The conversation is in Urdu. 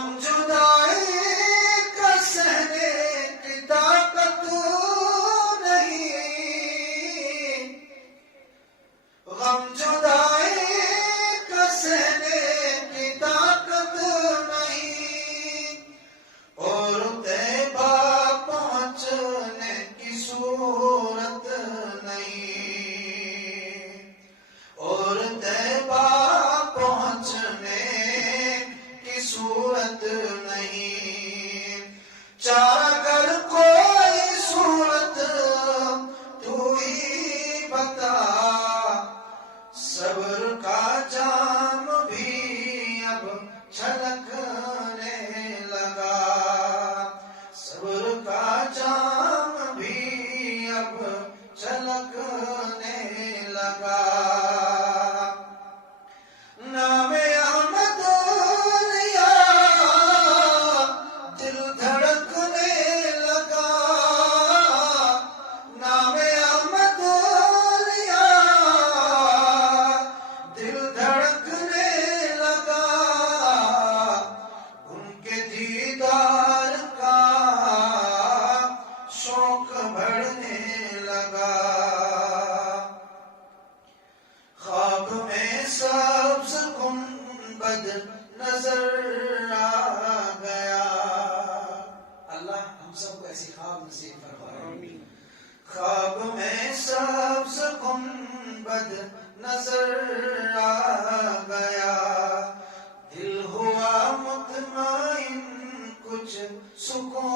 غم جدائی کا سہنے کی طاقت نہیں، غم جدائی کا سہنے کی طاقت نہیں، اور طیبہ پہنچنے کی صورت نہیں، اور طیبہ پہنچنے کی صورت نہیں، چارہ گر کوئی صورت تو ہی بتا، صبر کا جام بھی اب چھلکنے لگا، صبر کا جام بھی اب چھلکنے لگا، نام احمد لیا دل دھڑکنے لگا، نام احمد لیا دل دھڑکنے لگا، ان کے دیدار کا شوق بڑھنے لگا، خواب میں سبز گنبد نظر آ گیا، اللہ ہم سب کو ایسی خواب نصیب فرمائے، خواب میں سبز گنبد نظر آ گیا، دل ہوا مطمئن کچھ سکون